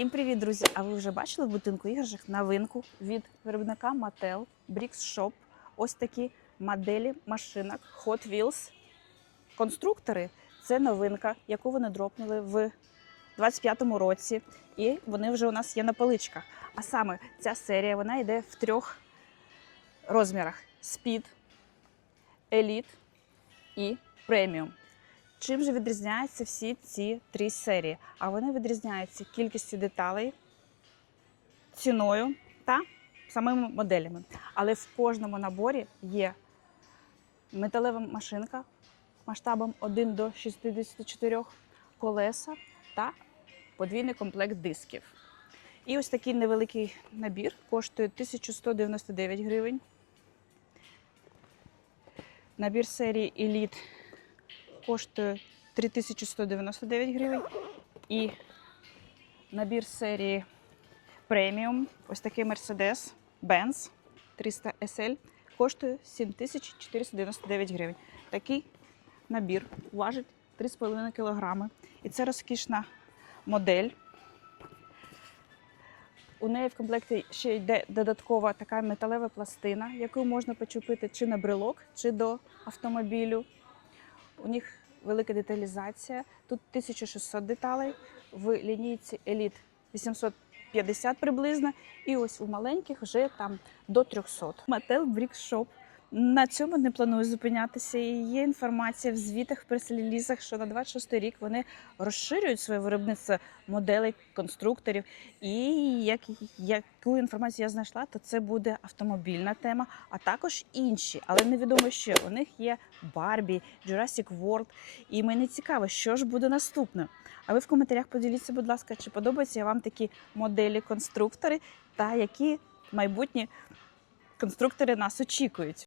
Всім привіт, друзі! А ви вже бачили в будинку іграшок новинку від виробника Mattel Bricks Shop. Ось такі моделі машинок Hot Wheels. Конструктори це новинка, яку вони дропнули в 25-му році, і вони вже у нас є на поличках. А саме ця серія вона йде в трьох розмірах: Speed, Elite і Premium. Чим же відрізняються всі ці три серії? А вони відрізняються кількістю деталей, ціною та самими моделями. Але в кожному наборі є металева машинка масштабом 1 до 64 колеса та подвійний комплект дисків. І ось такий невеликий набір коштує 1199 гривень. Набір серії Elite коштує 3199 гривень. І набір серії преміум, ось такий Mercedes Benz 300 SL, коштує 7499 гривень. Такий набір важить 3,5 кг. І це розкішна модель. У неї в комплекті ще йде додаткова така металева пластина, яку можна почепити чи на брелок, чи до автомобілю. У них велика деталізація. Тут 1600 деталей, в лінійці Elite 850 приблизно. І ось у маленьких вже там до 300. Mattel Brick Shop. На цьому не планую зупинятися. Є інформація в звітах в прес-релізах, що на 26 рік вони розширюють своє виробництво моделей, конструкторів. І як, яку інформацію я знайшла, то це буде автомобільна тема, а також інші. Але невідомо що. У них є Барбі, Jurassic World. І мені цікаво, що ж буде наступне. А ви в коментарях поділіться, будь ласка, чи подобаються вам такі моделі, конструктори та які майбутні конструктори нас очікують.